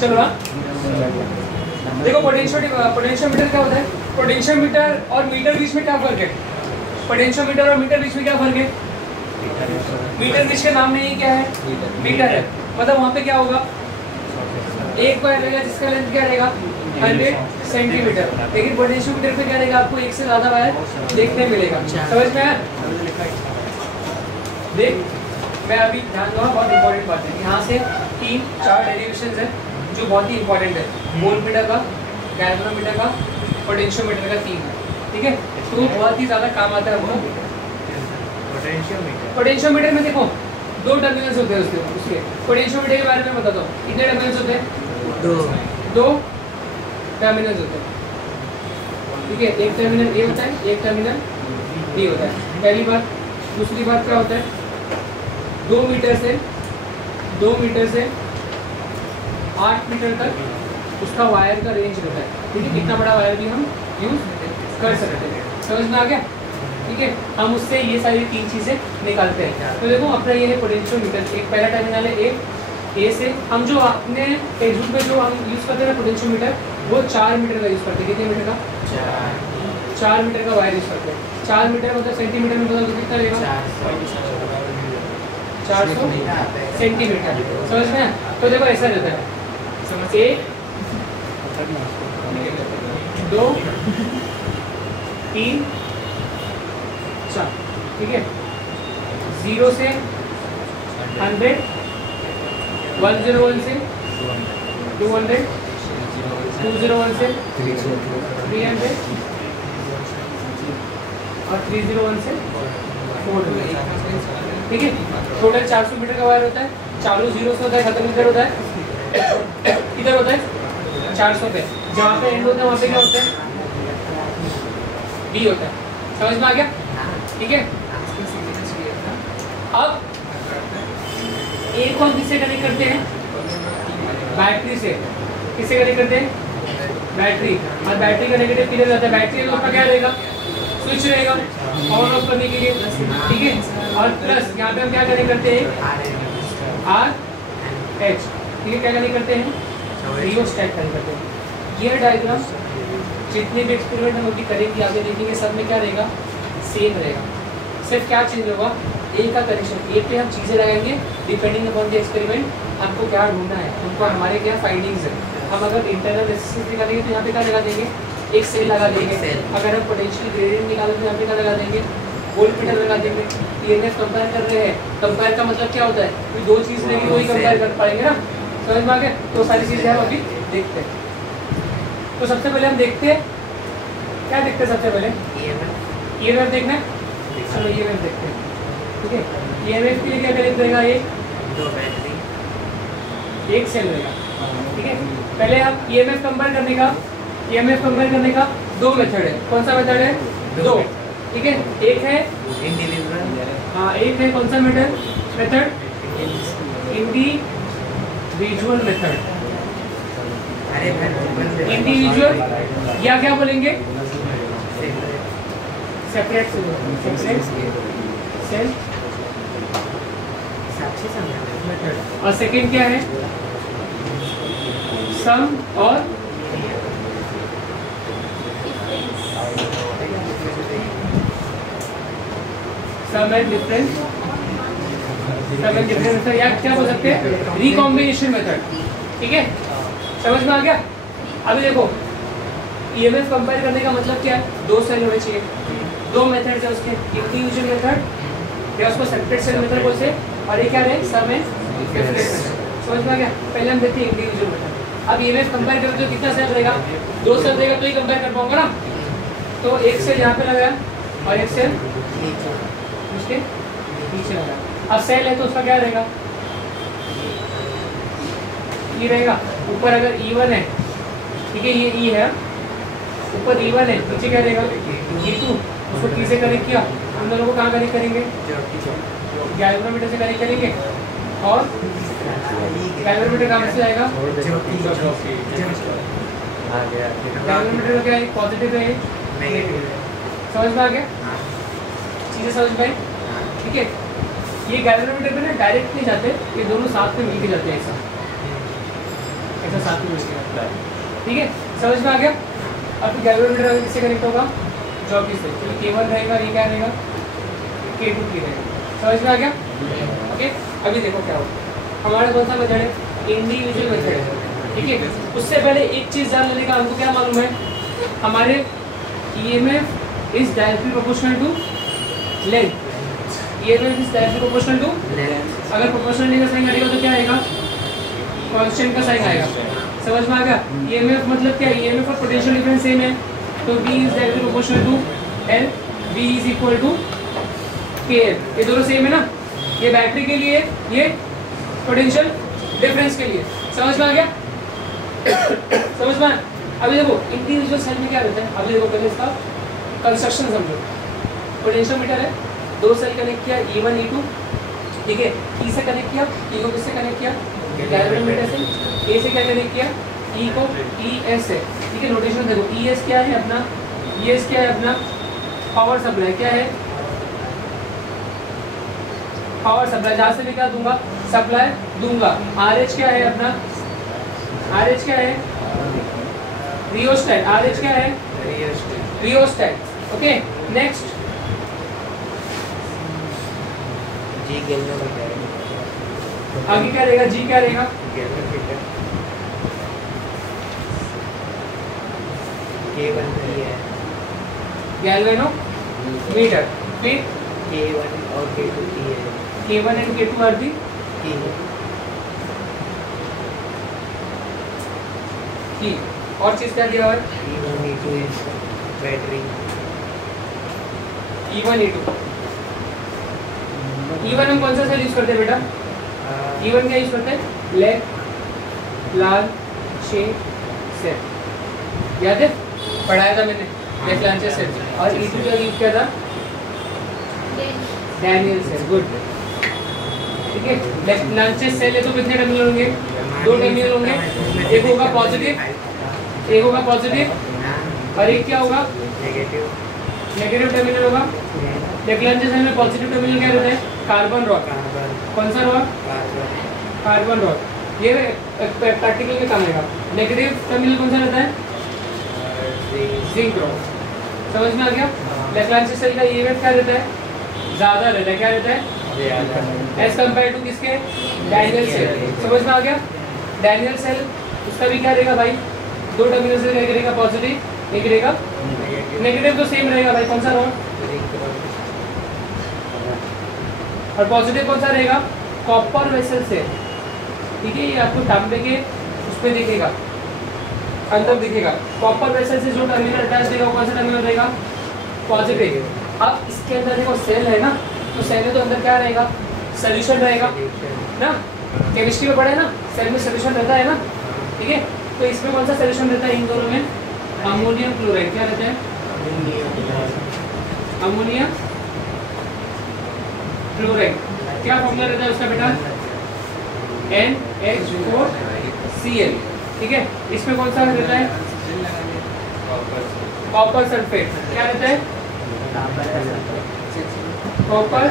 चलो हाँ, देखो पोटेंशियोमीटर क्या होता है? पोटेंशियोमीटर और मीटर बीच में क्या फर्क है? पोटेंशियोमीटर और मीटर बीच में क्या फर्क है? मीटर बीच के नाम में ही क्या है? मीटर है। मतलब वहाँ पे क्या होगा? एक वायर रहेगा जिसका लेंथ क्या रहेगा? 100 सेंटीमीटर। लेकिन पोटेंशियोमीटर पे क्या रहेगा? आपको एक से ज़्यादा वायर देखने मिलेगा। समझ में आया? देख, मैं अभी ध्यान दूंगा, बहुत इंपॉर्टेंट बात है। यहाँ से 3-4 डेरिवेशंस है जो बहुत ही इंपॉर्टेंट है। वोल्टमीटर का, गैल्वेनोमीटर का, पोटेंशियोमीटर का 3 है। ठीक है, तो बहुत ही ज़्यादा काम आता है हमको। पोटेंशियोमीटर में देखो 2 टर्मिनल्स होते हैं उसके। पोटेंशियोमीटर के बारे में बता दो, कितने टर्मिनल्स होते हैं? 2 टर्मिनल्स होते हैं। ठीक है, एक टर्मिनल ए होता है, एक टर्मिनल बी होता है। पहली बात। दूसरी बात क्या होता है? 2 मीटर से 8 मीटर तक उसका वायर का रेंज रहता है। ठीक है, कितना बड़ा वायर भी हम यूज कर सकते हैं। समझ में आ गया? ठीक है, हम उससे ये सारी 3 चीज़ें निकालते हैं। तो देखो अपना ये है पोटेंशियोमीटर। एक पहला टर्मिनल है ए से। हम जो अपने टेक्स्ट बुक में जो हम यूज़ करते हैं पोटेंशियोमीटर, वो 4 मीटर का यूज़ करते हैं। कितने मीटर का? 4 मीटर का वायर यूज़ करते हैं। 4 मीटर मतलब सेंटीमीटर में बदल तो कितना रहेगा? 400 सेंटीमीटर। समझ में? तो देखो ऐसा रहता है, 1 2 3 4। ठीक है, 0 से 100, 101 से 200, 201 से 300 और 301 से 400। ठीक है, टोटल 400 मीटर का वायर होता है। चालू 0 से होता है, खत्म किधर होता है? किधर होता है? 400 पे। जहाँ पे एंड होता है वहाँ पे क्या होता है? बी होता है। समझ में आ गया? ठीक है, अब ए को हम किससे कनेक्ट करते हैं? बैटरी से। किससे कनेक्ट करते हैं? बैटरी। और बैटरी का नेगेटिव किधर जाता है? बैटरी का उसका क्या रहेगा? स्विच रहेगा ऑन ऑफ करने के लिए। ठीक है, और प्लस यहाँ पे हम क्या कनेक्ट करते हैं? R H. ठीक है, क्या कनेक्ट करते हैं? रियोस्टेट कनेक्ट करते हैं। यह डायग्राम जितने भी एक्सपेरिमेंट हम अभी करेंगे, आगे देखेंगे, सब में क्या रहेगा? सेम रहेगा। सिर्फ क्या चेंज होगा? ए का कनेक्शन। ए पे हम चीज़ें लगाएंगे डिपेंडिंग अपॉन द एक्सपेरिमेंट। हमको क्या ढूंढना है, हमको हमारे क्या फाइंडिंग्स है। हम अगर इंटरनल रेजिस्टेंस निकालेंगे तो यहाँ पे क्या लगा देंगे? एक सेल लगा देंगे। अगर हम पोटेंशियल ग्रेडियंट निकालेंगे तो यहाँ पे क्या लगा देंगे? वोल्टमीटर लगा देंगे। ईएमएफ कंपेयर कर रहे हैं। कंपेयर का मतलब क्या होता है? कोई 2 चीज़ लेंगे वही कंपेयर कर पाएंगे ना। समझ में आ गया? तो सारी चीज़ें हम अभी देखते हैं। तो सबसे पहले हम देखते हैं, क्या देखते हैं सबसे पहले? ईएमएफ देखना है। चलो ईएमएफ देखते हैं। ठीक है, ईएमएफ के लिए क्या कनेक्ट करेगा? एक सेल रहेगा। ठीक है, पहले हम ईएमएफ कंपेयर करने का 2 मेथड है। कौन सा मेथड है? 2। ठीक है, एक है इंडिविजुअल। हाँ, एक है कौन सा मेथड? Individual method. इंडिविजुअल या क्या बोलेंगे? Separate cell method. और सेकंड क्या है? सम और सम एंड डिफरेंस। या क्या बोल सकते हैं? Recombination method. ठीक है, समझ में आ गया? अभी देखो, ईएमएफ कंपेयर करने का मतलब क्या है? 2 सेल होने चाहिए। 2 मेथड्स है उसके, इंडिविजुअल मेथड या उसको सेपरेट सेल मेथड बोलते हैं, और ये क्या है? सम एंड डिफरेंस मेथड। समझ में आ गया? पहले हम देखते हैं इंडिविजुअल मेथड। अब ईएमएफ कंपेयर करें तो कितना सेल रहेगा? 2 सेल रहेगा तो ही कंपेयर कर पाऊंगा ना। तो एक सेल यहाँ पे लगाया और एक सेल उसके नीचे लगाया। अब सेल है तो उसका क्या रहेगा? ई रहेगा। ऊपर अगर E1 है, ठीक है, ये E है, ऊपर E1 है, नीचे क्या रहेगा? E2। उसको T से कनेक्ट किया, हम दोनों को कहाँ कनेक्ट करेंगे? गैल्वेनोमीटर से कनेक्ट करेंगे। और गैल्वेनोमीटर कहाँ से आएगा? गैल्वेनोमीटर का क्या है? पॉजिटिव है, नेगेटिव। समझ में आ गया? चीज़ें समझ में आई? ठीक है, ये गैल्वेनोमीटर पे ना डायरेक्ट नहीं जाते, ये दोनों साथ में मिलके जाते हैं। ऐसा ऐसा साथ में मिलकर, ठीक है, समझ में आ गया। अब तो गैल्वेनोमीटर किससे कनेक्ट होगा, जॉकी से, तो K1 रहेगा, ये क्या रहेगा, K2 रहेगा, समझ में आ गया। ओके, अभी देखो क्या होगा, हमारा कौन सा मेथड है, इंडिविजुअल मेथड है, ठीक है। उससे पहले एक चीज जान लेने का, हमको क्या मालूम है, हमारे EMF is directly proportional to length, EMF is directly proportional to length. अगर प्रोपोर्शनल का साइन आएगा तो क्या आएगा, कांस्टेंट का साइन आएगा, समझ में आ गया। EMF मतलब क्या, EMF और पोटेंशियल डिफरेंस सेम है, तो B is directly proportional to L, B is equal to KL, ये दोनों सेम है ना, ये बैटरी के लिए, ये पोटेंशियल डिफरेंस के लिए, समझ में आ गया। समझ में। अभी देखो इंडिविजुअल सेल में क्या रहता है, अभी देखो पहले इसका कंस्ट्रक्शन समझो। पोटेंशियोमीटर है, दो सेल कनेक्ट किया, E1 E2, ठीक है, E से कनेक्ट किया, E को किससे कनेक्ट किया, गैल्वेनोमीटर से, A से क्या कनेक्ट किया, E को ES से, ठीक है। नोटेशन देखो, ES क्या है अपना, ES क्या है अपना, पावर सप्लाई, क्या है, पावर सप्लाई, जहाँ से मैं क्या दूंगा, सप्लाई दूंगा। RH क्या है अपना, RH क्या है, रियोस्टेट, RH क्या है, रियोस्टेट, ओके। नेक्स्ट जी गैल्वेनोमीटर, आगे क्या रहेगा, G क्या रहेगा, गैल्वेनोमीटर, K1 भी है, गैल्वेनोमीटर, फिर K1 और K2 की है, K1 and K2 are the की। और चीज क्या दिया हुआ है, E1 E2 is battery, E1 E2, E1 हम कौन सा सेल यूज करते हैं बेटा, E1 क्या यूज करते हैं, लाल शेड सेल, याद है, पढ़ाया था मैंने, लेफ्ट लांचेस सेल। और E2 क्या यूज किया था, डैनियल सेल, गुड, ठीक है। लेफ्ट लांचेस सेल है तो कितने टर्मिनल होंगे, दो टर्मिनल होंगे, एक होगा पॉजिटिव, एक होगा पॉजिटिव, और एक क्या होगा, नेगेटिव टर्मिनल होगा। लेफ्ट लांचेस सेल में पॉजिटिव टर्मिनल क्या रहता है, कार्बन रॉड, कौन सा रॉड, कार्बन रॉड, ये प्रैक्टिकल में काम आएगा। नेगेटिव टर्मिनल कौन सा रहता है, जिंक रॉड, समझ में आ गया। लेफ्ट लांचेस सेल का EMF क्या रहता है, ज्यादा रहता है, क्या रहता है, एज कम्पेयर टू किसके, डैनियल सेल, समझ में आ गया। डैनियल सेल उसका भी क्या रहेगा भाई, दो टर्मिनल से क्या करेगा, पॉजिटिव, एक रहेगा नेगेटिव, तो सेम रहेगा भाई, कौन सा रॉड, और पॉजिटिव कौन सा रहेगा, कॉपर वेसल से, ठीक है। ये आपको तांबे के उसमें दिखेगा, अंदर दिखेगा, कॉपर वेसल से जो टर्मिनल अटैच देगा कौन सा टर्मिनल रहेगा, पॉजिटिव। अब इसके अंदर देखो सेल है ना, तो सेल में तो अंदर क्या रहेगा, सोल्यूशन रहेगा ना, केमिस्ट्री में पढ़ा है ना, सेल में सोल्यूशन रहता है ना, ठीक है। तो इसमें कौन सा सोल्यूशन रहता है, इन दोनों में अमोनियम क्लोराइड, क्या रहता है, अमोनियम क्लोराइड। क्या फॉर्मूला रहता है उसका बेटा, NH4Cl, ठीक है। इसमें कौन सा रहता है, कॉपर सल्फेट, क्या रहता है, कॉपर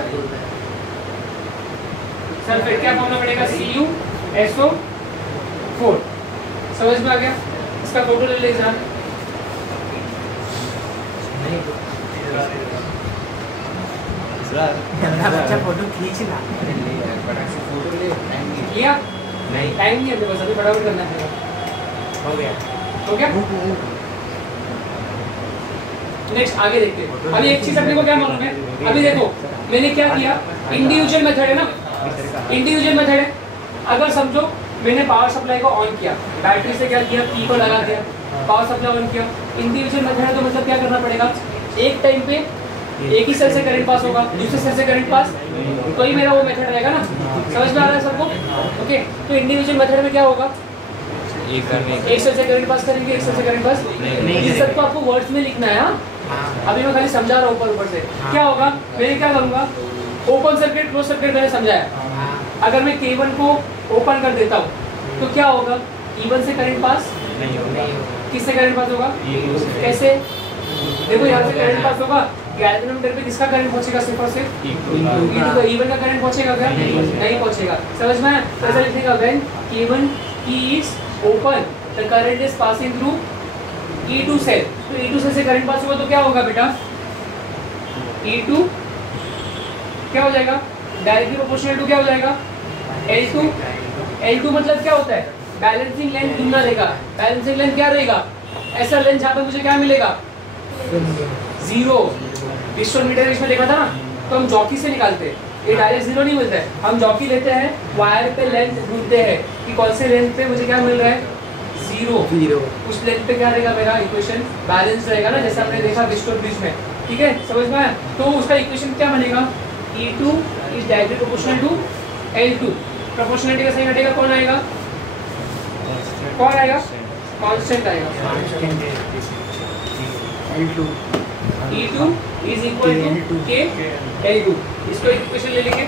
सल्फेट, क्या फॉर्मूला पड़ेगा, CuSO4, समझ में आ गया। इसका फोटो ले ले जरा, बच्चा फोटो खींच ला, लिया नहीं, टाइम नहीं है बस, अभी फटाफट करना है, हो गया, हो गया। नेक्स्ट आगे देखते हैं। अभी एक चीज अपने को क्या मालूम है, अभी देखो मैंने क्या किया, इंडिविजुअल मेथड है ना, इंडिविजुअल मेथड है। अगर समझो मैंने पावर सप्लाई को ऑन किया, बैटरी से क्या किया, की को लगा दिया, पावर सप्लाई ऑन किया, इंडिविजुअल मेथड है, तो मतलब क्या करना पड़ेगा, एक टाइम पे एक ही सेल से करंट पास होगा, दूसरे सेल से करंट पास, तो ही मेरा वो मेथड रहेगा ना, समझ में आ रहा है सबको, ओके। तो इंडिविजुअल मेथड में क्या होगा, एक सेल से करंट पास करेंगे, एक सेल से करंट पास नहीं, इस सबको आपको वर्ड्स में लिखना है। अभी मैं खाली समझा रहा हूँ ऊपर ऊपर से। क्या होगा, मैं क्या करूँगा, ओपन सर्किट क्लोज सर्किट मैंने समझाया, अगर मैं K1 को ओपन कर देता हूँ तो क्या होगा, E1 से करंट पास नहीं होगा, किससे करंट पास होगा, कैसे, देखो यहाँ से करंट पास होगा, गैल्वेनोमीटर पे किसका करंट पहुंचेगा, सिर्फ और सिर्फ E1 का करंट पहुंचेगा क्या, नहीं पहुंचेगा, समझ में। तो ऐसा लिखने का when K1 key is open, the current is passing through E2 cell. तो E2 cell से करंट पास होगा तो क्या होगा बेटा? E2 क्या हो जाएगा? डायरेक्टली प्रोपोर्शनल टू क्या हो जाएगा? L2. L2 मतलब क्या होता है? बैलेंसिंग लेंथ ढूंढना रहेगा. बैलेंसिंग लेंथ क्या रहेगा? ऐसा लेंथ जहाँ पे मुझे क्या मिलेगा? 0. पिस्टन मीटर इसमें देखा था ना, तो हम जॉकी से निकालते हैं. ये डायरेक्ट 0 नहीं मिलता है, हम जॉकी लेते हैं, वायर पे लेंथ ढूंढते हैं कि कौन से लेंथ पे मुझे क्या मिल रहा है? 0. उस लेंथ पे क्या रहेगा मेरा इक्वेशन? बैलेंस रहेगा ना, जैसे हमने देखा पिस्टन ब्रिज में. ठीक है, समझ में आया? तो उसका इक्वेशन क्या बनेगा? E2 is directly proportional to L2. Proportionality का साइन हटेगा, कौन आएगा? कौन आएगा? कांस्टेंट आएगा. L2 E2 is equal to K L2. इसको इक्वेशन ले लेंगे.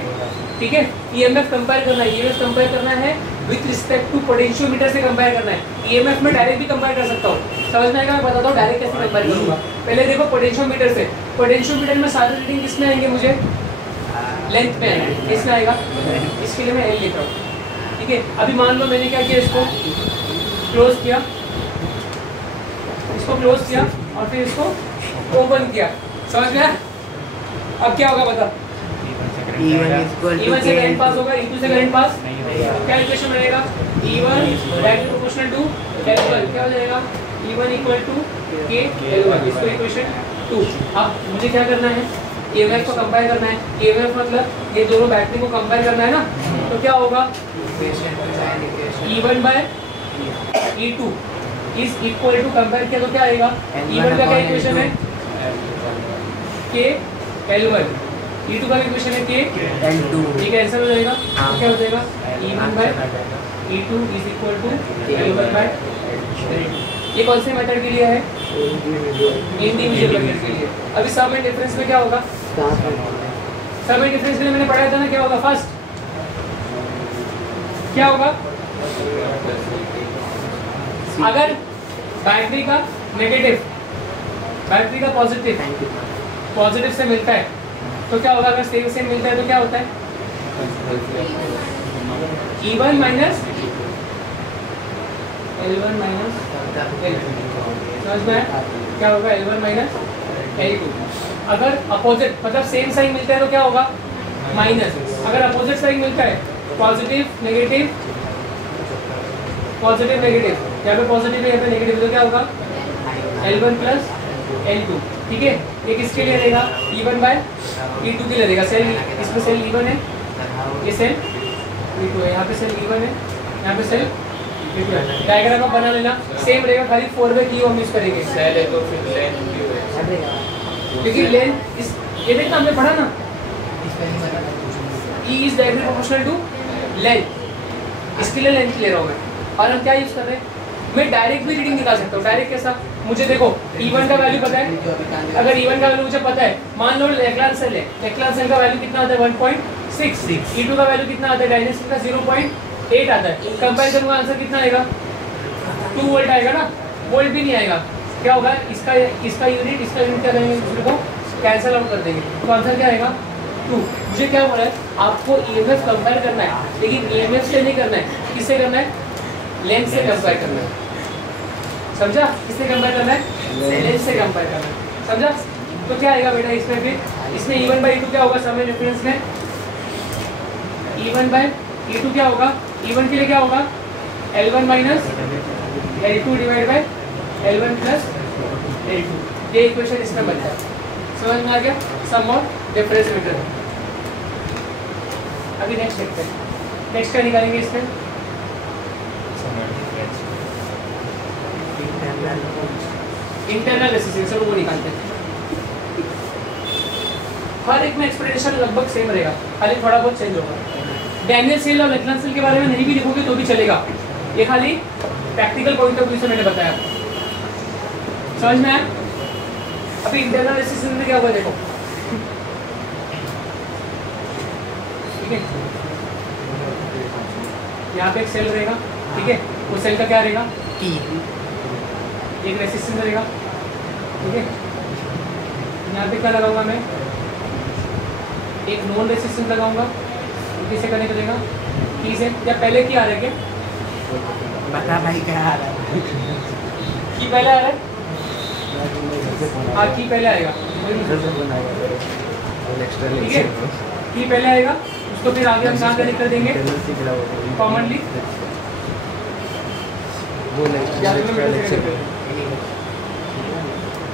ठीक है, ईएमएफ कंपेयर करना है. ईएमएफ कंपेयर करना है विद रिस्पेक्ट टू पोटेंशियोमीटर से कंपेयर करना है. ईएमएफ में डायरेक्ट भी कंपेयर कर सकता हूँ, समझ में आएगा? मैं बताता हूँ डायरेक्ट कैसे कंपेयर करूँगा. पहले देखो पोटेंशियोमीटर से. पोटेंशियोमीटर में सारे रीडिंग किसमें आएंगे? मुझे लेंथ में आएंगे. किसमें आएगा? इसके लिए मैं L लेता हूँ. ठीक है, अभी मान लो मैंने क्या किया, इसको क्लोज किया, इसको क्लोज किया और फिर इसको ओपन किया. समझ में आया? अब क्या होगा बता? E1 से करंट पास होगा, E2 से करंट पास. क्या इक्वेशन बनेगा? E1 directly proportional to L1. क्या हो जाएगा? E1 equal to K L1. इसको इक्वेशन 2. अब मुझे क्या करना है? EMF को कंपेयर करना है. EMF मतलब ये दोनों बैटरी को कंपेयर करना है ना, तो क्या होगा? E1 by E2 is equal to, compare किया तो क्या आएगा? E1 का क्या इक्वेशन है? K L1. E2 का इक्वेशन है K L2. ये कैंसिल हो जाएगा. तो क्या हो जाएगा? E1 by E2 is equal to L1 by. ये कौन से मेथड के लिए है? इंडिविजुअल मेथड के लिए. अभी सम एंड डिफरेंस में क्या होगा? सम एंड डिफरेंस के लिए मैंने पढ़ाया था ना, क्या होगा? फर्स्ट क्या होगा? अगर बैटरी का नेगेटिव बैटरी का पॉजिटिव से मिलता है तो क्या होगा? अगर सेम मिलता है तो क्या होता है? E1 minus L1 minus L2. समझ में आया? क्या होगा? L1 minus L2. अगर अपोजिट मतलब सेम साइन मिलता है तो क्या होगा? माइनस. अगर अपोजिट साइन मिलता है, पॉजिटिव नेगेटिव, यहाँ पे पॉजिटिव है, यहाँ पे नेगेटिव, तो क्या होगा? L1 plus L2. ठीक है, ये किसके लिए रहेगा? E1 बाय E2 के लिए रहेगा. सेल, इसमें सेल E1 है, ये सेल E2 है, यहाँ पे सेल E1 है, यहाँ पे सेल E2 है. डायग्राम आप बना लेना, सेम रहेगा, खाली 4 वे की हम यूज करेंगे. सेल है तो फिर लेंथ, क्योंकि लेंथ इस ये देखना हमने पढ़ा ना, E is directly proportional to length. इसके लिए लेंथ ले रहा हूँ मैं. और हम क्या यूज कर रहे हैं? मैं डायरेक्ट भी रीडिंग निकाल सकता हूँ. डायरेक्ट कैसा? मुझे देखो E1 का वैल्यू पता है. अगर E1 का वैल्यू मुझे पता है, मान लो लेक्लान सेल है, लेक्लान सेल का वैल्यू कितना आता है? 1.6. E2 का वैल्यू कितना आता है? डायनेसिस का 0.8 आता है. कंपेयर करूंगा, आंसर कितना आएगा? 2 वोल्ट आएगा ना, वोल्ट भी नहीं आएगा. क्या होगा? इसका यूनिट क्या करेंगे? दूसरे को कैंसिल आउट कर देंगे, तो आंसर क्या आएगा? 2. मुझे क्या बोला है? आपको EMF कंपेयर करना है, लेकिन EMF से नहीं करना है. किससे करना है? लेंथ से कंपेयर करना है. समझा? किससे कंपेयर करना है? लेंथ से कंपेयर करना है. समझा? तो क्या आएगा बेटा इसमें? फिर इसमें E1 बाई E2 क्या होगा? सम एंड डिफरेंस में E1 बाई E2 क्या होगा? E1 के लिए क्या होगा? L1 minus L2 divide bye L1 plus L2. ये इक्वेशन इसमें बनता है. समझ में आ गया? सम और डिफरेंस मीटर. अभी नेक्स्ट देखते हैं. नेक्स्ट क्या निकालेंगे इसमें? इंटरनल रेसिस्टेंस वो निकालते हैं. हर एक में एक्सप्लेनेशन लगभग सेम रहेगा, खाली थोड़ा बहुत चेंज होगा. डैनियल सेल और लेक्लान सेल के बारे में नहीं भी लिखोगे तो भी चलेगा. ये खाली प्रैक्टिकल पॉइंट ऑफ व्यू से मैंने बताया. समझ में आया? अभी इंटरनल रेसिस्टेंस में क्या होगा देखो. ठीक है, यहाँ पे एक सेल रहेगा. ठीक है, वो सेल का क्या रहेगा? एक रेसिस्टेंस रहेगा. ठीक है, यहाँ पे क्या लगाऊंगा मैं? एक नॉन रेसिस्टेंस लगाऊंगा. किससे कनेक्ट करेगा? की से. या पहले की आ रहा है क्या? बता भाई क्या आ रहा है? की पहले आ रहा है? हाँ की पहले आएगा, ठीक है, की पहले आएगा, उसको फिर आगे हम कहाँ कनेक्ट कर देंगे कॉमनली,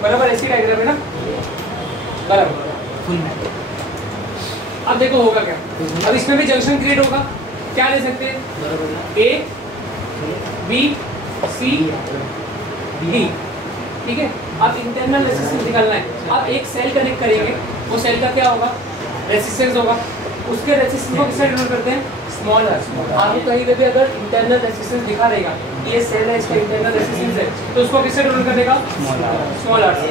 बराबर ऐसी डायग्राम है ना, बराबर। अब देखो होगा क्या, अब इसमें भी जंक्शन क्रिएट होगा, क्या ले सकते हैं ए बी सी डी, ठीक है। अब इंटरनल रेजिस्टेंस निकालना है, अब एक सेल कनेक्ट करेंगे, वो सेल का क्या होगा रेजिस्टेंस होगा, उसके रेजिस्टेंस को किससे डिनोट करते हैं स्मॉल आर। आपको कहीं पे भी अगर इंटरनल रेजिस्टेंस दिखा रहेगा ये सेल है इसका इंटरनल रेजिस्टेंस है तो उसको किससे डिनोट करेगा स्मॉल आर से।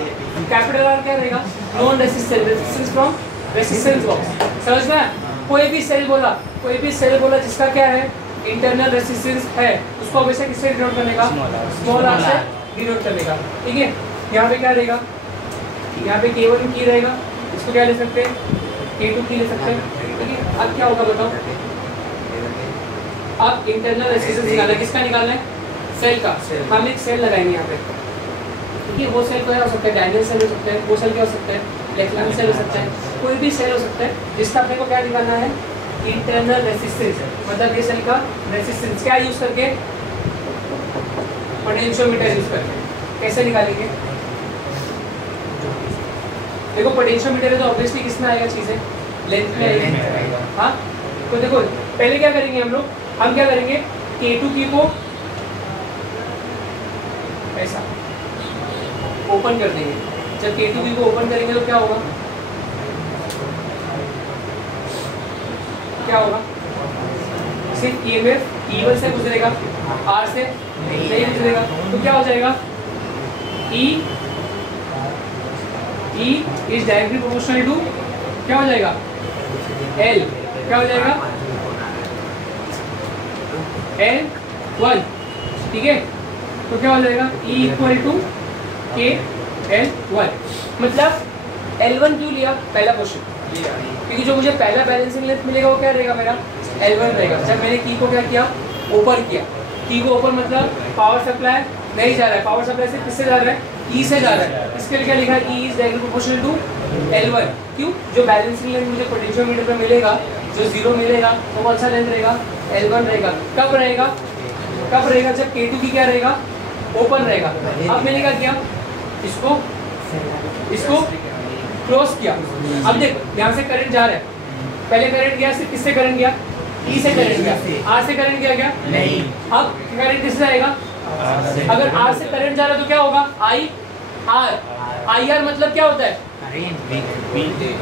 कैपिटल आर क्या रहेगा non resistance, resistance from resistance box, समझ में। कोई भी सेल बोला जिसका क्या है इंटरनल रेजिस्टेंस है उसको हमेशा किससे डिनोट करने का स्मॉल आर से डिनोट करने का, ठीक है। यहाँ पे क्या रहेगा, यहाँ पे K1 की रहेगा, इसको क्या ले सकते हैं K2 की ले सकते हैं, ठीक है। अब क्या होगा बताओ, अब इंटरनल रेजिस्टेंस निकालना है, किसका निकालना है सेल का, हम एक सेल लगाएंगे यहाँ पे, ठीक है। वो सेल क्या हो सकता है डायनेल सेल हो सकता है, वो सेल क्या हो सकता है लेक्लान सेल हो सकता है, कोई भी सेल हो सकता है जिसका अपने को क्या निकालना है इंटरनल रेजिस्टेंस, मतलब ये सेल का रेजिस्टेंस क्या यूज करके पोटेंशियोमीटर यूज करके कैसे निकालेंगे। देखो पोटेंशियोमीटर है तो ऑब्वियसली किसमें आएगा चीजें लेंथ में आएगी, हाँ। तो देखो पहले क्या करेंगे हम क्या करेंगे K2 की को ऐसा ओपन कर देंगे, जब K2 की को ओपन करेंगे तो क्या होगा सिर्फ EMF E1 से गुजरेगा R से नहीं गुजरेगा, तो क्या हो जाएगा E is directly proportional to क्या हो जाएगा L, क्या हो जाएगा L1, ठीक है। तो क्या हो जाएगा E equal to K L1, मतलब L1 क्यों लिया पहला क्वेश्चन, क्योंकि जो मुझे पहला बैलेंसिंग लेंथ मिलेगा वो क्या रहेगा मेरा L1 रहेगा। जब मैंने की को क्या किया ओपन किया, की को ओपन मतलब पावर सप्लाई नहीं जा रहा है, पावर सप्लाई से किससे जा रहा है E से जा रहा है, इसके लिए क्या लिखा है E is directly proportional to L1, क्यों जो बैलेंसिंग लेंथ मुझे पोटेंशियोमीटर पे मिलेगा जो जीरो मिलेगा वो कौन सा लेंथ रहेगा L1 रहेगा। कब रहेगा जब K2 की क्या रहेगा ओपन रहेगा। अब मैंने क्या किया इसको क्लोज किया, अब देख यहाँ से करंट जा रहा है, पहले करंट गया सिर्फ किससे करंट गया E से करंट गया, R से करंट गया क्या नहीं, अब करंट किससे आएगा अगर R से करंट जा रहा है तो क्या होगा IR मतलब क्या होता है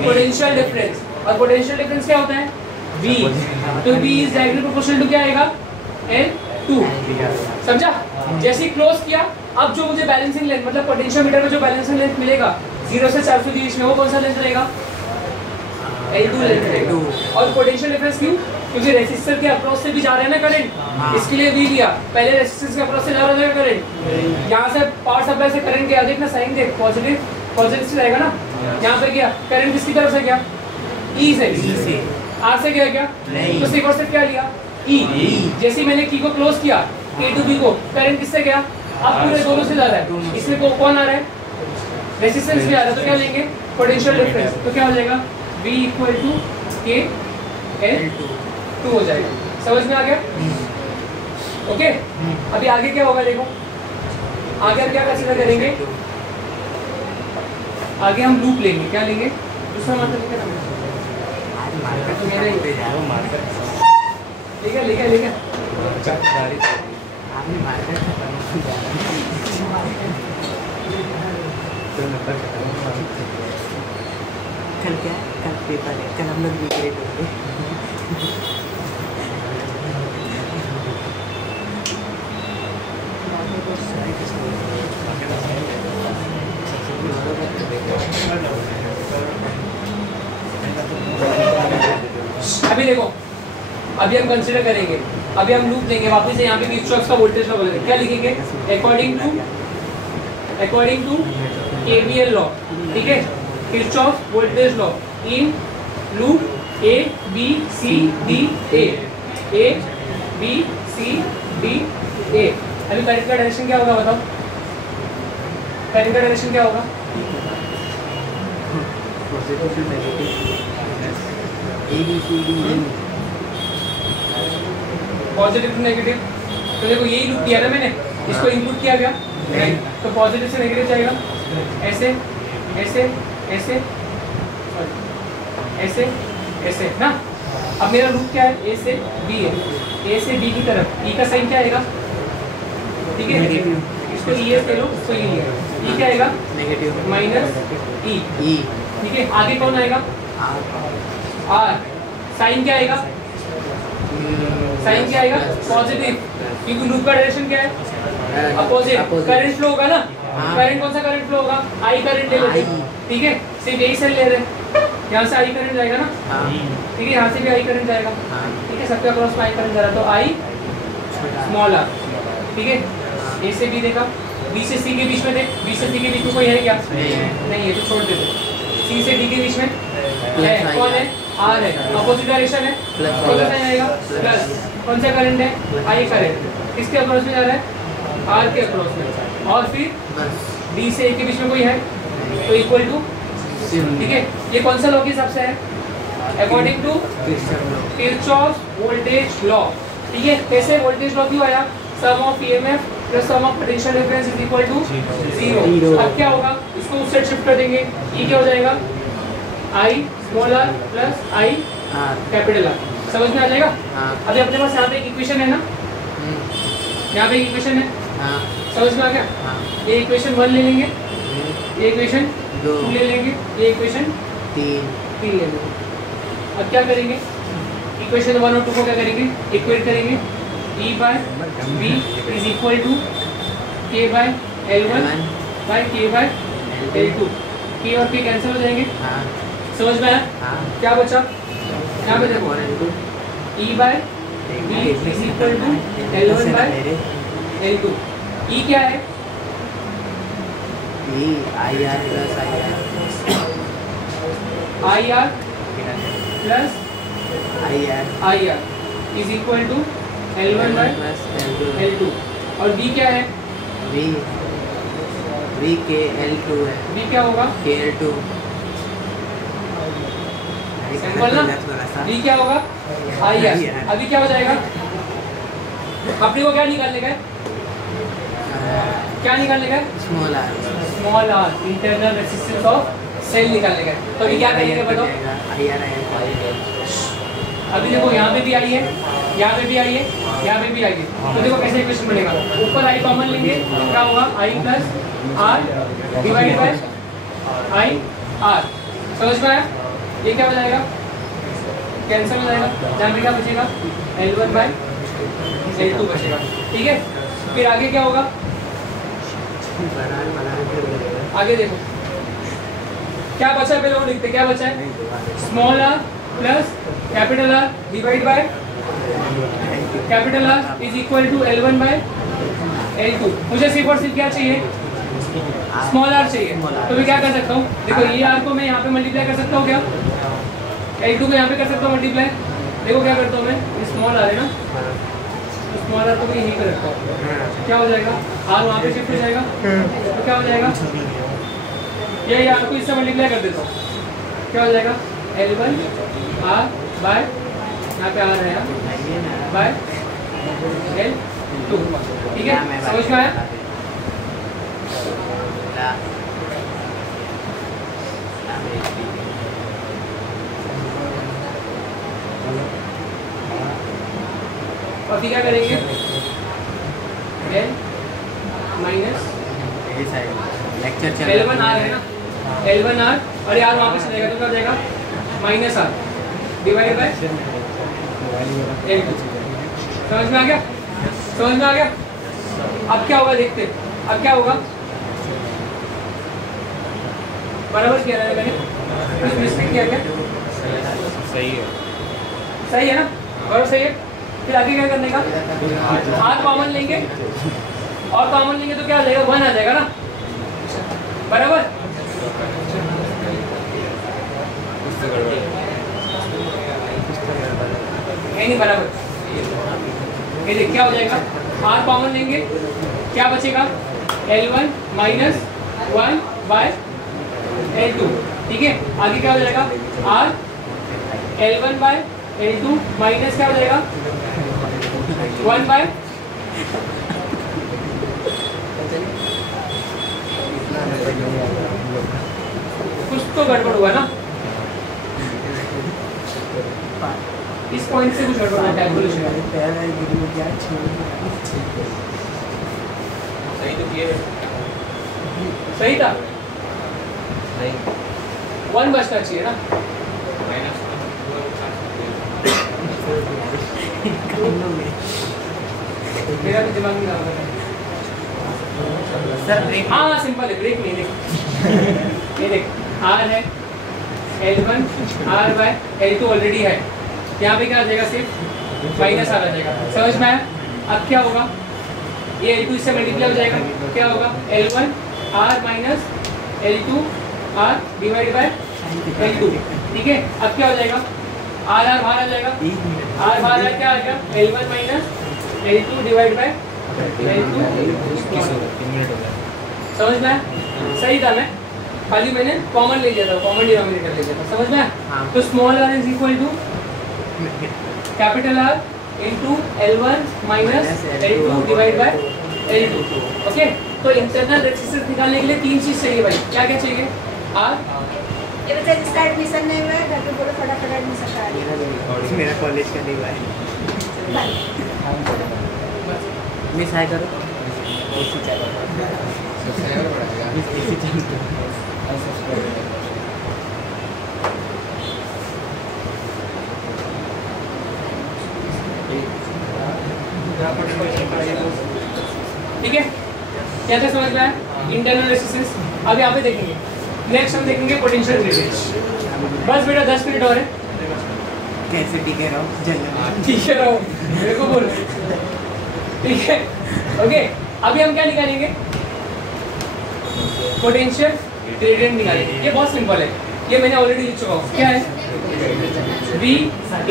पोटेंशियल डिफरेंस, और पोटेंशियल डिफरेंस क्या होता है V, तो V is directly proportional to क्या आएगा N2, समझा। जैसे ही क्लोज किया अब जो मुझे बैलेंसिंग लेंथ मतलब पोटेंशियोमीटर में जो बैलेंसिंग लेंथ मिलेगा 0 से 400 के बीच में वो कौन सा लेंथ रहेगा L2 लेंथ रहेगा। और पोटेंशियल डिफरेंस क्यों, क्योंकि रेजिस्टर के अक्रॉस से भी जा रहे हैं ना करंट, इसके लिए V लिया, पहले रेजिस्टेंस के अक्रॉस से जा रहा था करंट, यहाँ से पावर सप्लाई से करंट गया, देखना साइन देख पॉजिटिव से जाएगा ना, यहाँ पे गया करंट किसकी तरफ से गया E से, R से गया क्या तो सिर्फ से क्या लिया E, जैसे ही मैंने की को क्लोज किया K2B को करंट किससे गया अब पूरे दोनों से जा रहा है, इसमें को कौन आ रहा है रेजिस्टेंस भी आ रहा है, तो क्या लेंगे पोटेंशियल डिफरेंस, तो क्या हो जाएगा V equal to K L2 हो जाएगा, समझ में आ गया ओके। अभी आगे क्या होगा देखो, आगे हम क्या कंसीडर करेंगे, आगे हम लूप लेंगे, क्या लेंगे दूसरा मार्कर लेके कल क्या कल पेपर है, कल हम लोग विक्रेट होंगे। अभी देखो अभी हम कंसीडर करेंगे, अभी हम लूप लेंगे वापस से यहाँ पे किरचॉफ का वोल्टेज लॉ बोलेंगे, क्या लिखेंगे अकॉर्डिंग टू KVL लॉ, ठीक है Kirchhoff voltage law in loop A B C D A B C D A. अभी करंट का डायरेक्शन क्या होगा बताओ, करंट का डायरेक्शन क्या होगा? Positive to negative A B C D E. Positive to negative, तो देखो यही लूप किया ना मैंने, इसको इनपुट किया गया, तो पॉजिटिव से नेगेटिव जाएगा, ऐसे ऐसे ऐसे ऐसे ऐसे ना। अब मेरा लूप क्या है, ए से बी है, ए से बी की तरफ ई का साइन क्या आएगा? ठीक है, इसको ई से लो, इसको ई लिया, ई क्या आएगा? नेगेटिव माइनस ई। ई। ठीक है, आगे कौन आएगा? आर। साइन क्या आएगा? साइन क्या आएगा? पॉजिटिव, क्योंकि लूप का डायरेक्शन क्या है? अपोजिट। करंट फ्लो होगा ना, करंट कौन सा करंट फ्लो होगा? आई करंट ले लेते हैं, ठीक है, सिर्फ यही सेल ले रहे हैं, यहाँ से आई करंट जाएगा ना, ठीक है, यहाँ से भी आई करंट जाएगा, ठीक है, सबके अक्रॉस में आई करंट जा रहा है, तो आई स्मॉल आर, ठीक है। ए से बी देखा, बी से सी के बीच में देख, बी से सी के बीच में कोई है क्या? नहीं है, तो छोड़ देते। सी से डी के बीच में है, कौन है? आर है, अपोजिट डायरेक्शन है, कौन सा साइन आएगा? प्लस। कौन सा करंट है? आई करंट, किसके अक्रॉस में जा रहा है? आर के अक्रॉस में। और फिर डी से ए के बीच में कोई है, तो इक्वल टू, ठीक है। ये कौन सा लॉ के हिसाब से है? According to Kirchhoff voltage law, ठीक है। कैसे वोल्टेज लॉ क्यों आया? Sum of EMF plus sum of potential difference is equal to 0। अब क्या होगा, इसको उस साइड शिफ्ट कर देंगे, ये क्या हो जाएगा? I small R plus I capital R. समझ में आ जाएगा? अभी अपने पास यहाँ पे एक इक्वेशन है ना, यहाँ पे एक इक्वेशन है, समझ में आ गया? ये इक्वेशन 1 ले लेंगे, ये इक्वेशन 2 ले लेंगे, ये इक्वेशन 3 ले लेंगे। अब क्या करेंगे, इक्वेशन 1 और 2 को क्या करेंगे? इक्वेट करेंगे, E by B is equal to K by L1 by K by L2। K और K कैंसिल हो जाएंगे, समझ में आया? क्या बचा? यहाँ पे देखो, E by B is equal to L1 by L2। E क्या है? E I R plus I R plus I R is equal to L1 by L2। और B क्या है? V के L2 है। B क्या होगा? के L2। सिंपल ना, B क्या होगा? आई आर। अभी क्या हो जाएगा, अपने को क्या निकालने का है? क्या निकालने का है? Small R. Small R, internal resistance of cell निकालने का है। तो अभी क्या करेंगे बताओ? I R. अभी देखो यहाँ पे भी आई है, यहाँ पे भी आई है, यहाँ पे भी आई है, तो देखो कैसे इक्वेशन बनेगा। ऊपर आई कॉमन लेंगे, क्या होगा? I plus R divided by I R. समझ में आया? ये क्या हो जाएगा? कैंसिल हो जाएगा, जहाँ पे क्या बचेगा? L1 बाय L2 बचेगा, ठीक है। फिर आगे क्या होगा? आगे देखो क्या बचा है, पहले वो लिखते, क्या बचा है? Small R plus capital R divide by capital R is equal to L1 by L2। मुझे सिर्फ और सिर्फ क्या चाहिए? स्मॉल आर चाहिए। तो मैं क्या कर सकता हूँ, देखो ये आर को मैं यहाँ पे मल्टीप्लाई कर सकता हूँ, क्या L2 को यहाँ पे कर सकता हूँ मल्टीप्लाई। देखो क्या करता हूँ मैं, स्मॉल आर है ना, तो स्मॉल आर को मैं यहीं पे रखता हूँ, क्या हो जाएगा? आर वहाँ पे शिफ्ट हो जाएगा, तो क्या हो जाएगा? ये आर को इससे मल्टीप्लाई कर देता हूँ, क्या हो जाएगा? L1 आर बाय, यहाँ पे आर है बाय L2, ठीक है। समझ में आया? और फिर क्या करेंगे? L माइनस L1 आर है ना, L1 आर और यार वहाँ पे चलेगा तो क्या हो जाएगा? Minus R divided by L2। समझ में आ गया? समझ में आ गया? अब क्या होगा देखते, अब क्या होगा? बराबर किया है मैंने, कुछ मिस्टेक किया क्या? सही है, सही है ना, बराबर सही है। फिर आगे क्या करने का? आर कॉमन लेंगे, और कॉमन लेंगे तो क्या आ जाएगा? 1 आ जाएगा ना, बराबर। नहीं बराबर, ये देख क्या हो जाएगा? R कॉमन लेंगे, क्या बचेगा? L1 माइनस 1 बाय L2, ठीक है। आगे क्या हो जाएगा? R L1 by L2 minus क्या हो जाएगा? 1 बाय कुछ तो गड़बड़ हुआ ना, इस पॉइंट से कुछ गड़बड़ हुआ कैलकुलेशन। सही तो किए सही था, नहीं 1 बचना चाहिए ना। मेरा भी दिमाग नहीं लगा सर ब्रेक। हाँ सिंपल है, ब्रेक नहीं। देख ये देख, R है L1 R bye L2 already है, यहाँ पे क्या आ जाएगा? सिर्फ माइनस R आ जाएगा। समझ में आया? अब क्या होगा? ये L2 इससे मल्टीप्लाई हो जाएगा, क्या होगा? L1 R minus L2 R divide by L2, ठीक है। अब क्या हो जाएगा? R R बाहर आ जाएगा, R बाहर क्या आ गया? L1 minus L2 divide by L2। 3 minute हो गए। समझ में आया? सही था, मैं खाली मैंने कॉमन ले लिया था, कॉमन डिनोमिनेटर ले लिया था। समझ में आया? तो small r is equal to capital R into L1 minus L2 divide by L2, okay. तो इंटरनल रेजिस्टेंस निकालने के लिए 3 चीज चाहिए भाई। क्या क्या चाहिए? R, ये बच्चा जिसका एडमिशन नहीं हुआ है घर पे बोलो फटाफट एडमिशन करा दिया। मेरा कॉलेज का नहीं हुआ है। मिस हाय करो। ठीक है, क्या क्या समझ में आया? Internal resistance. अब यहाँ पे देखेंगे, नेक्स्ट हम देखेंगे पोटेंशियल ग्रेडियंट। बस बेटा 10 मिनट और है। कैसे टिके रहो जंगल। ठीक है रहो, मेरे को बोल। ठीक है, ओके। अभी हम क्या निकालेंगे? पोटेंशियल ग्रेडियंट निकालेंगे। ये बहुत सिंपल है, ये मैंने ऑलरेडी लिख चुका हूँ। क्या है? V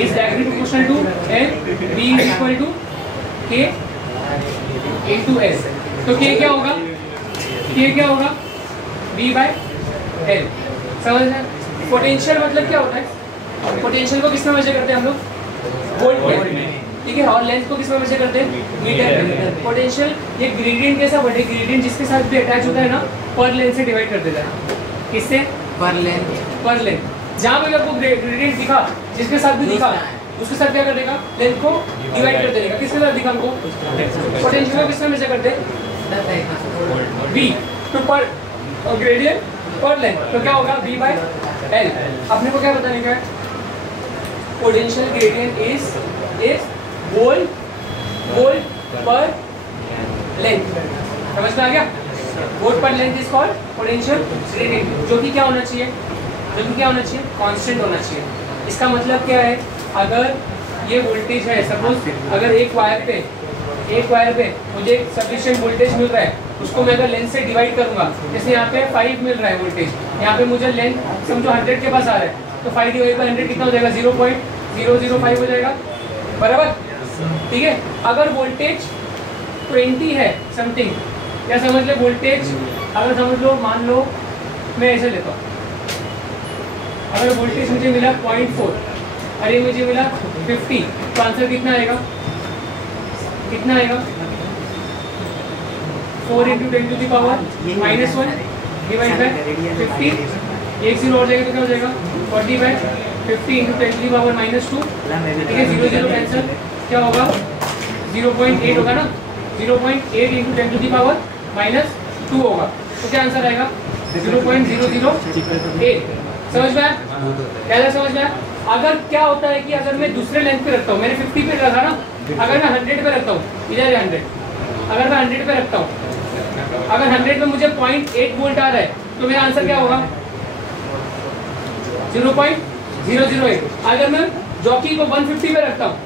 is directly proportional to L, V is equal to K into S। तो K क्या होगा? K क्या होगा? V by L। समझ रहे हैं? पोटेंशियल मतलब क्या होता है? पोटेंशियल को किस में मेजर करते हैं हम लोग? वोल्ट में, ठीक है। और लेंथ को किस में मेजर करते हैं? मीटर में। पोटेंशियल ये ग्रेडियंट कैसा वर्ड है? ग्रेडियंट जिसके साथ भी अटैच होता है ना, पर लेंथ से डिवाइड कर देता है। किससे? पर लेंथ। पर लेंथ। जहाँ पे आपको ग्रेडियंट दिखा, जिसके साथ भी दिखा, उसके साथ क्या कर देगा? लेंथ को डिवाइड कर देगा। किसके साथ दिखा हमको? पोटेंशियल को किस में मेजर करते हैं? V तो पर ग्रेडियंट पर लेंथ, तो क्या होगा? V by L। अपने को क्या बताने का है? पोटेंशियल ग्रेडियंट इज वोल्ट पर लेंथ। समझ में आ गया? वोल्ट पर length is called potential gradient, जो कि क्या होना चाहिए? कांस्टेंट होना चाहिए। इसका मतलब क्या है? अगर ये वोल्टेज है, सपोज अगर एक वायर पे मुझे सफिशिएंट वोल्टेज मिल रहा है, उसको मैं अगर लेंथ से डिवाइड करूंगा, जैसे यहाँ पे 5 मिल रहा है वोल्टेज, यहाँ पे मुझे लेंथ समझो 100 के पास आ रहा है, तो 5 डिवाइड बाय 100 कितना हो जाएगा? 0.005 हो जाएगा, बराबर। ठीक है, अगर वोल्टेज 20 है समथिंग, या समझ ले वोल्टेज, अगर समझ लो, मान लो मैं ऐसे लेता हूँ, अगर वोल्टेज मुझे मिला 0.4 और ये मुझे मिला 50, तो आंसर कितना आएगा? 4 × 10⁻⁻⁻1 डिवाइड बाय 50, एक 0 और जाएगा तो क्या हो जाएगा? 40/50 × 10⁻⁻²। ठीक है, 0 0 कैंसिल, क्या होगा? 0.8 होगा ना, 0.8 × 10⁻⁻² होगा, तो क्या आंसर आएगा? 0.008। समझ में आया? क्या समझ में आया? अगर क्या होता है कि अगर मैं दूसरे लेंथ पे रखता हूँ, मैंने 50 पे रखा ना, अगर मैं 100 पे रखता हूँ, इधर है 100, अगर मैं 100 पे रखता हूँ, अगर 100 पे मुझे 0.8 वोल्ट आ रहा है, तो मेरा आंसर क्या होगा? 0.008। अगर मैं जॉकी को 150 पे रखता हूँ,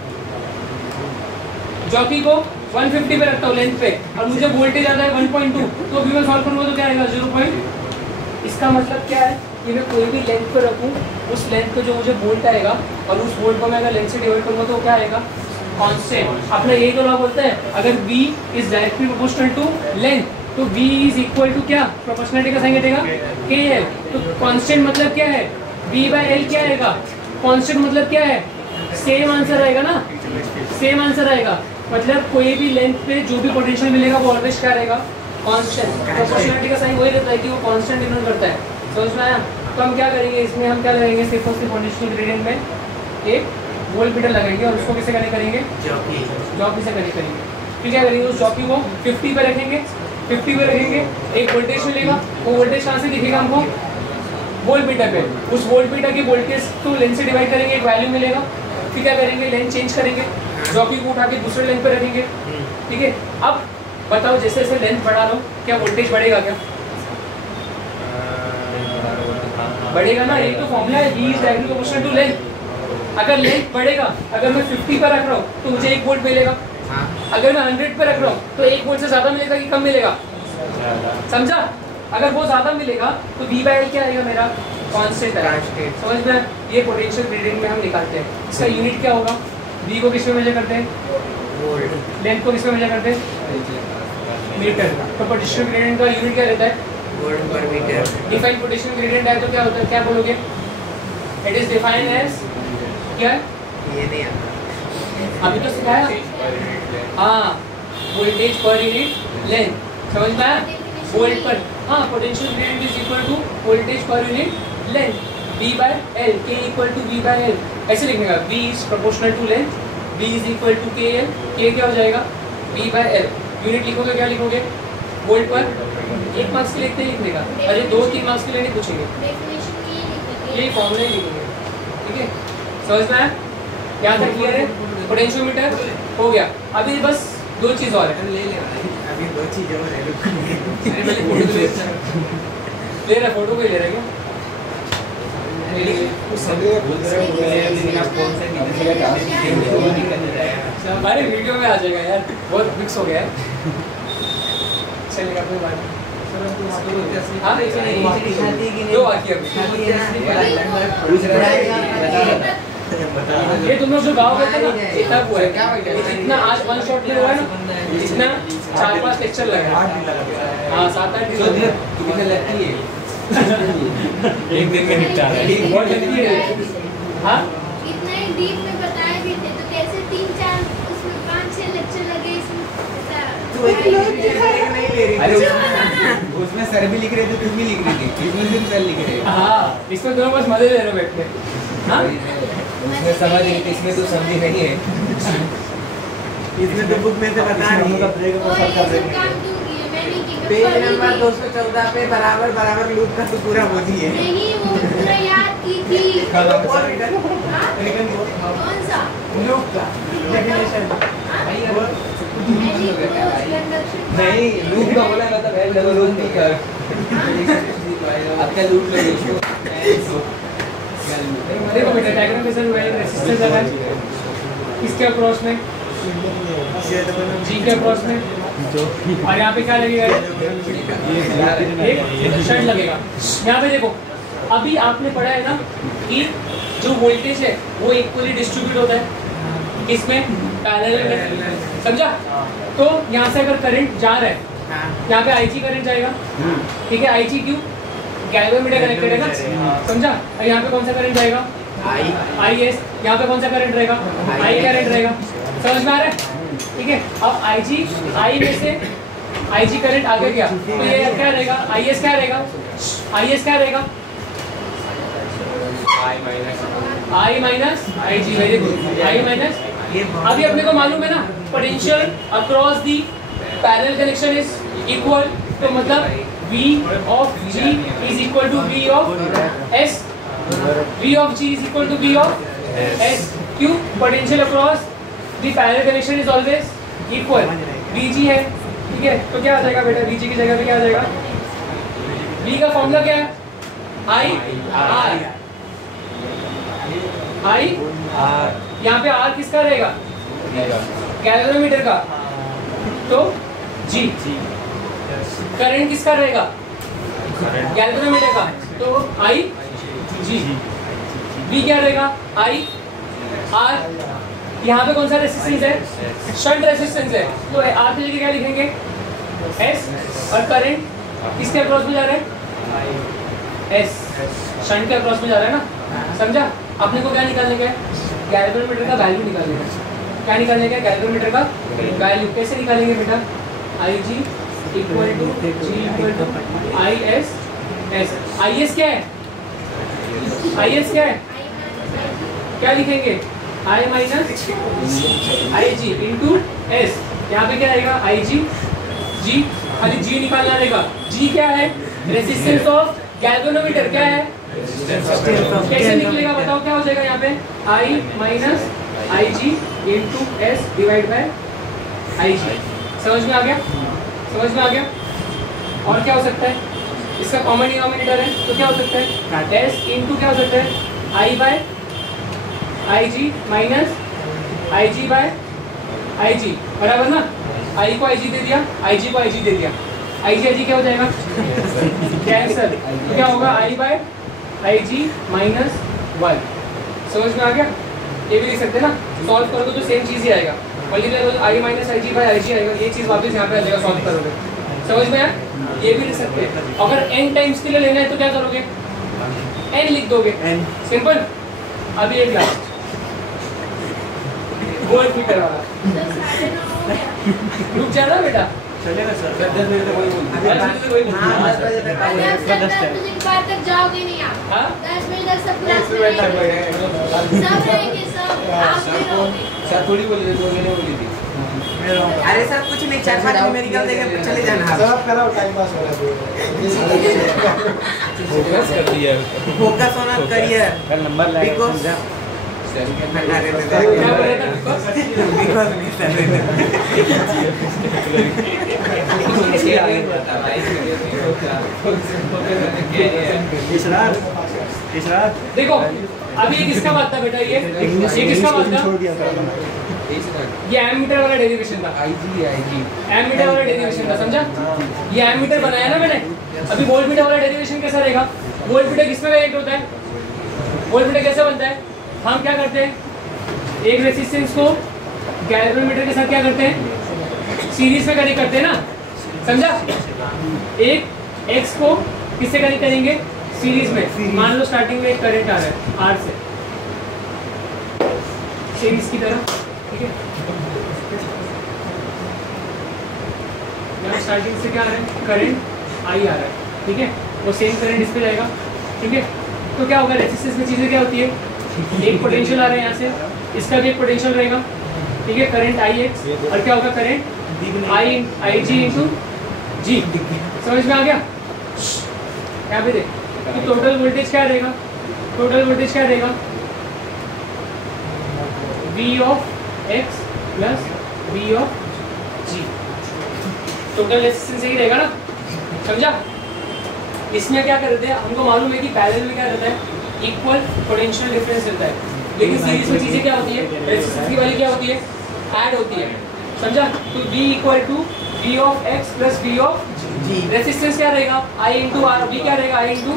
जॉकी को 150 पे रखता हूँ लेंथ पे, और मुझे वोल्टेज आता है 1.2, तो भी मैं सॉल्व करूँगा तो क्या आएगा? 0. इसका मतलब क्या है कि मैं कोई भी लेंथ पर रखूँ, उस लेंथ पे जो मुझे वोल्ट आएगा, और उस वोल्ट को मैं अगर लेंथ से डिवाइड करूँगा तो क्या आएगा? कांस्टेंट। अपना यही तो लॉ बोलता है, अगर v is directly proportional to length तो v इज इक्वल टू क्या, प्रोपोर्शनलिटी का साइन हटेगा kl। तो कांस्टेंट मतलब क्या है, v बाय l क्या आएगा, कांस्टेंट मतलब क्या है, सेम आंसर आएगा ना, सेम आंसर आएगा। मतलब कोई भी लेंथ पे जो भी पोटेंशियल मिलेगा वो ऑलवेज क्या रहेगा, कांस्टेंट। प्रोपोर्शनलिटी का साइन वही रहता है कि वो कांस्टेंट डिनोट करता है, समझ में आया। तो हम क्या करेंगे इसमें, हम क्या लगाएंगे, सिर्फ और सिर्फ पोटेंशियल ग्रेडियंट में एक वोल्ट मीटर लगाएंगे और उसको किसे कनेक्ट करेंगे, जॉकी से कनेक्ट करेंगे। फिर क्या करेंगे, उस जॉकी को 50 पे रखेंगे, 50 पे रखेंगे, एक वोल्टेज मिलेगा, वो वोल्टेज कहाँ से दिखेगा हमको, वोल्ट मीटर पे। उस वोल्ट मीटर की वोल्टेज को लेंथ से डिवाइड करेंगे, एक वैल्यू मिलेगा। फिर क्या करेंगे, लेंथ चेंज करेंगे, जॉकी को उठा के दूसरे लेंथ पे रखेंगे, ठीक है। अब बताओ जैसे जैसे लेंथ बढ़ा लो क्या वोल्टेज बढ़ेगा क्या, बढ़ेगा ना, यही तो फॉर्मूला है, v is directly proportional to length. अगर लेंथ बढ़ेगा, अगर मैं 50 पर रख रहा हूँ तो मुझे 1 वोल्ट मिलेगा, अगर मैं 100 पर रख रहा हूँ तो 1 वोल्ट से ज्यादा मिलेगा कि कम मिलेगा, समझा। अगर वो ज्यादा मिलेगा तो v बाय l क्या आएगा मेरा, कांस्टेंट है, समझ में। ये पोटेंशियल ग्रेडियंट में हम निकालते हैं, इसका यूनिट क्या होगा, v को किस में मेजर करते हैं, लेंथ को किस में मेजर करते हैं, मीटर। तो पोटेंशियल ग्रेडियंट का यूनिट क्या रहता है, वोल्ट पर मीटर। डिफाइन पोटेंशियल ग्रेडियंट है तो क्या होता है, क्या बोलोगे, इट इज डिफाइंड एज क्या है, ये नहीं आता, अभी तो सिखाया, हाँ, वोल्टेज पर यूनिट लेंथ, समझ में आया, वोल्ट पर, हाँ, potential gradient is equal to voltage पर unit length, v by l, k equal to v by l, ऐसे लिखने का, v is proportional to length, v is equal to kl, k क्या हो जाएगा, v बाय l। यूनिट लिखोगे क्या लिखोगे, वोल्ट पर, 1 मार्क्स के लिए इतने लिखने का, अरे 2-3 मार्क्स के लिए नहीं पूछेंगे, यही फॉर्मूला ही लिखेंगे, ठीक है, समझ में आया। यहाँ तक क्लियर है, पोटेंशियोमीटर हो गया। अभी बस 2 चीज़ और है, अभी 2 चीज़ और है, अरे पहले फोटो तो ले रहा, फोटो को ही ले रहा क्या, अरे वीडियो में आ जाएगा यार, बहुत मिक्स हो गया है, चलेगा कोई बात नहीं। हाँ, दो बाकी अभी। ये तुम लोग जो गाँव गए थे ना, इतना हुआ है क्या, इतना आज 1 शॉट में हुआ है ना, इतना 4-5 लेक्चर लगा, हाँ 7-8 कितने लगती है, एक दिन में निपटा रहा है, बहुत लगती है, हाँ इतना ही डीप में बताए भी थे, तो कैसे 3-4 उसमें 5-6 लेक्चर लगे इसमें, नहीं ले रही। अरे उसमें सर भी लिख रहे थे, तुम भी लिख रही थी, इसमें सिर्फ सर लिख रहे हैं, हाँ, इसमें दोनों बस मजे ले रहे हो बैठ के, हाँ उसमें समझ नहीं थी, इसमें तो समझी नहीं है, इसमें तो बुक में से बता रही है, पेज नंबर 214 पे बराबर बराबर लूप का तो पूरा बोझी है। नहीं, वो पूरा याद की थी। कौन सा लूप का डेफिनेशन नहीं लूप का बोला मतलब है, डबल लूप नहीं कर, आपका लूप ले इसको, देखो बेटा, डायग्राम के साथ मैं रेजिस्टेंस लगा है, इसके अक्रॉस में जी के अक्रॉस में, और यहाँ पे क्या लगेगा, एक शर्ट लगेगा। यहाँ पे देखो, अभी आपने पढ़ा है ना कि जो वोल्टेज है वो इक्वली डिस्ट्रीब्यूट होता है, किसमें, पैरेलल में, समझा। तो यहाँ से अगर करंट जा रहा है, यहाँ पे IG करंट जाएगा, ठीक है, IG क्यों, गैल्वेमीटर कनेक्टेड है ना, समझा। और यहाँ पे कौन सा करंट जाएगा, IS, यहाँ पे कौन सा करंट रहेगा, I करंट रहेगा, समझ में आ रहा है, ठीक है। अब I में से IG करंट आगे गया तो ये क्या रहेगा, IS क्या रहेगा, IS क्या रहेगा, I minus IG, very good, I minus. अभी अपने को मालूम है ना, potential across the parallel connection is equal, तो मतलब V of G is equal to V of S, V of G is equal to V of S, क्यों, potential across the parallel connection is always equal, VG है, ठीक है। तो क्या आ जाएगा बेटा, VG की जगह पे क्या आ जाएगा, V का फॉर्मूला क्या है, I यहाँ पे R किसका रहेगा, गैल्वेनोमीटर का, तो G करंट किसका रहेगा, गैल्वेनोमीटर का, तो IG, V क्या रहेगा, I R, यहाँ पे कौन सा रेसिस्टेंस है? शंट रेसिस्टेंस है। तो आर की जगह क्या लिखेंगे? एस। और करंट किसके अक्रॉस में जा रहा है? एस। शंट के अक्रॉस में जा रहा है ना, समझा? अपने को क्या निकालने का है? गैल्वेनोमीटर का वैल्यू निकालने का है। क्या निकालने का है? गैल्वेनोमीटर का वैल्यू। कैसे निकालेंगे बेटा? I G equal to G equal to I S S. I S क्या है? आई एस क्या है? क्या लिखेंगे? I minus I G into S. यहाँ पे क्या आएगा? आई जी, जी खाली जी निकालना रहेगा। जी क्या है? Resistance of galvanometer. क्या है? कैसे निकलेगा बताओ? क्या हो जाएगा यहाँ पे? I minus I G into S divide by I G. समझ में आ गया? समझ में आ गया? और क्या हो सकता है? इसका कॉमन डिनोमिनेटर है तो क्या हो सकता है? एस इंटू क्या हो सकता है? आई bye I ji minus I ji bye I जी, बराबर ना? आई को आई जी दे दिया, आई जी को आई जी दे दिया, आई जी क्या हो जाएगा? कैंसल। तो क्या होगा? आई बाय आई जी माइनस 1। समझ में आ गया? ये भी लिख सकते हैं ना? सॉल्व करोगे तो सेम चीज़ ही आएगा। मल्टीप्लाई करोगे आई minus I ji bye I जी आएगा। ये चीज़ वापस यहाँ पे आ जाएगा सॉल्व करोगे। समझ में आया? ये भी लिख सकते हैं। अगर n टाइम्स के लिए लेना है तो क्या करोगे? n लिख दोगे। सिंपल। अभी एक लास्ट गोल मीटर वाला रुक जा ना बेटा। चलेगा सर। 10 मिनट तक वही बोल। हाँ 10 बजे तक अगर 10 बजे के बाद तक जाओगे नहीं आप। हाँ? 10 बजे तक सब क्लास में रहेंगे। सब रहेंगे सब। आप भी रहोगे। सर थोड़ी बोली थी, दो महीने बोली थी। अरे सर कुछ नहीं, 4-5 न्यूमेरिकल देके चले जाना। सब कराओ, टाइम पास हो रहा है। फोकस कर दिया। फोकस होना करियर। कल नंबर लाया। बिकॉज क्या बोल रहे थे? बिकॉज नहीं सर। देखो अभी ये किसका बात था बेटा? ये किसका बात था? ये एमीटर वाला डेरिवेशन था। एमीटर वाला डेरिवेशन था, समझा? ये एमीटर बनाया ना मैंने। अभी वोल्टमीटर वाला डेरिवेशन कैसा रहेगा? वोल्टमीटर किसमें कनेक्ट होता है? वोल्टमीटर कैसे बनता है? हम क्या करते हैं? एक रेसिस्टेंस को गैल्वेनोमीटर के साथ क्या करते हैं? सीरीज में कनेक्ट करते हैं ना, समझा? एक एक्स को किससे कनेक्ट करेंगे? सीरीज में। मान लो स्टार्टिंग में एक करंट आ रहा है आर से, सीरीज की तरह, ठीक है? यहाँ स्टार्टिंग से क्या आ रहा है? करंट आई आ रहा है, ठीक है? वो सेम करंट इस पे जाएगा, ठीक है? तो क्या होगा? रेजिस्टेंस में चीज़ें क्या होती है? एक पोटेंशियल आ रहा है यहाँ से, इसका भी एक पोटेंशियल रहेगा, ठीक है? करंट आई एक्स, और क्या होगा? करंट आई जी इंटू जी। समझ में आ गया? यहाँ पे देख, तो टोटल वोल्टेज क्या रहेगा? टोटल वोल्टेज क्या रहेगा? V of x plus V of g। Total resistance यही रहेगा ना, समझा? इसमें क्या करते हैं? हमको मालूम है कि पैरेलल में क्या रहता है? इक्वल पोटेंशियल डिफरेंस रहता है। लेकिन सीरीज में चीजें क्या होती है? रेजिस्टेंस की वैल्यू क्या होती है? ऐड होती है, समझा? तो V equal to V of x plus V of g। Resistance क्या रहेगा? I into are. V क्या रहेगा? I इंटू,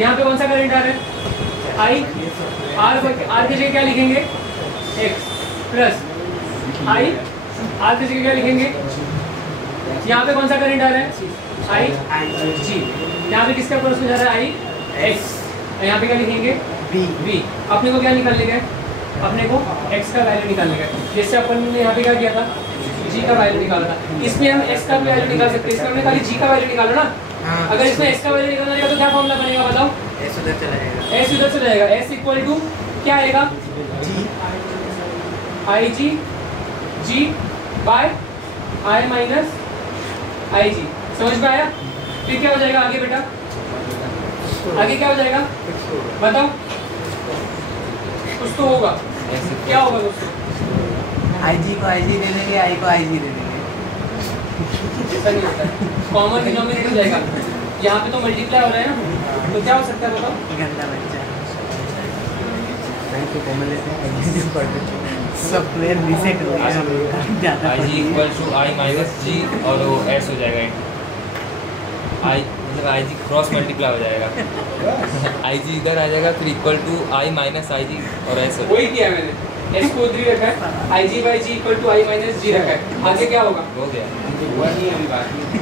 यहाँ पे कौन सा करंट आ रहा है? I। आर की जगह क्या लिखेंगे? x plus I। आर की जगह क्या लिखेंगे? यहाँ पे कौन सा करंट आ रहा है? I G। यहाँ पे किसका क्रॉस में जा रहा है? I x। यहाँ पे क्या लिखेंगे? V। अपने को क्या निकालने का है? अपने को x का वैल्यू निकालने का है। जैसे अपन ने यहाँ पे क्या किया था? G का वैल्यू निकाला था। इसमें हम x का भी वैल्यू निकाल सकते हैं। इसमें हमने खाली G का वैल्यू निकाला ना। अगर इसमें x का वैल्यू निकालना रहेगा तो क्या फॉर्मूला बनेगा बताओ? S उधर चला जाएगा। S उधर से जाएगा। S इक्वल टू क्या आएगा? I G G by I minus I G। समझ में आया? फिर क्या हो जाएगा आगे बेटा? आगे क्या हो जाएगा बताओ? कुछ तो होगा। क्या होगा दोस्तों? IG को IG दे देंगे, I को IG दे देंगे। ऐसा नहीं होता है। कॉमन डिनोमिनेटर हो जाएगा। यहाँ पे तो मल्टीप्लाई हो रहा है ना, तो क्या हो सकता है बताओ? गंदा बच्चा। सॉफ्टवेयर रीसेट हो गया। I G equal to I minus G और वो S हो जाएगा। आई मतलब आई जी क्रॉस मल्टीप्लाई हो जाएगा। आई जी इधर आ जाएगा, फिर equal to I minus I जी और ऐसे। वही किया है मैंने, एस को 3 रखा है, I G by G equal to I minus G रखा है। आगे क्या होगा? हो गया।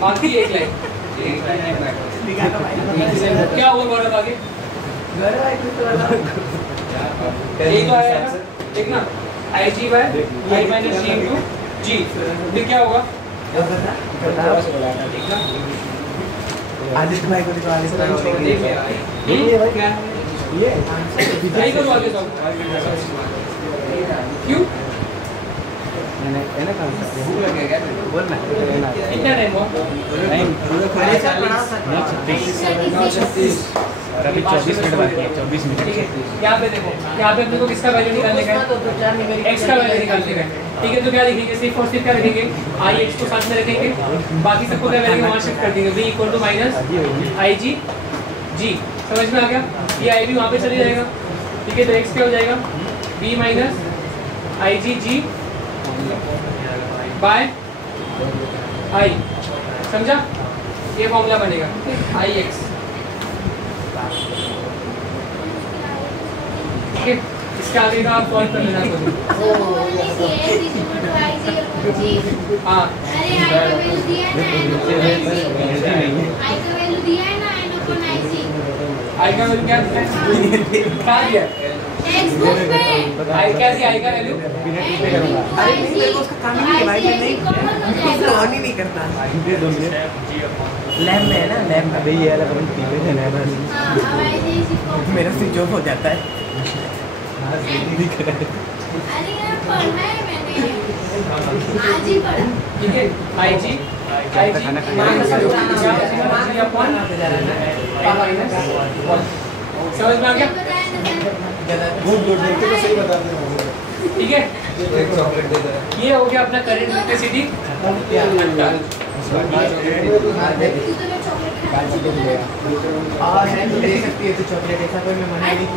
बाकी एक लाइन क्या होगा गौरव आगे? एक तो आया ना, ठीक ना, आई जी बाय आई माइनस जी इंटू जी, फिर क्या होगा? आदित्य भाई को दिखा, आदित्य भाई को देख मेरा क्या है? ये नहीं करो आगे सब क्यों? है ना कौन सा बोल ना कितना टाइम हुआ? और अभी 24 मिनट बाकी है, 24 मिनट। ठीक है, यहाँ पे देखो, यहाँ पे अपने को किसका वैल्यू निकालने का है? x का वैल्यू निकालने का है। ठीक है, तो क्या लिखेंगे? सिर्फ और सिर्फ क्या लिखेंगे? आई एक्स को साथ में रखेंगे, बाकी सबको क्या वैल्यू वहाँ शिफ्ट कर देंगे। v equal to minus I जी जी, समझ में आ गया? ये आई भी वहाँ पे चले जाएगा। ठीक है, तो x क्या हो जाएगा? v minus I ji ji bye आई, समझा? ये फॉर्मूला बनेगा आई एक्स। ठीक है, इसके आगे का आप सॉल्व कर लेना खुद। हाँ, अरे आई का वैल्यू दिया है ना, n upon आई का वैल्यू दिया है ना, n upon IC। आई का वैल्यू क्या दिया? क्या दिया? टेक्स्ट बुक में आई क्या दिया? आई का वैल्यू अरे नहीं, मेरे को उसका काम ही नहीं है भाई, मैं नहीं उसका ऑन ही नहीं करता। लैब में है ना, लैब में भाई ये वाला कमेंट पीछे है ना, मेरा स्विच ऑफ हो जाता है। अरे यार पढ़ना है मैंने, आज ही पढ़ा। ठीक है, आई जी समझ में आ गया? बताया ना सर। गुड गुड, देख के तो सही बता रहे हो। ठीक है, एक चॉकलेट दे दे। ये हो गया अपना करंट इलेक्ट्रिसिटी। तू तो मैं चॉकलेट खाना और है तो दे सकती है तो चॉकलेट, ऐसा कोई मैं मना नहीं।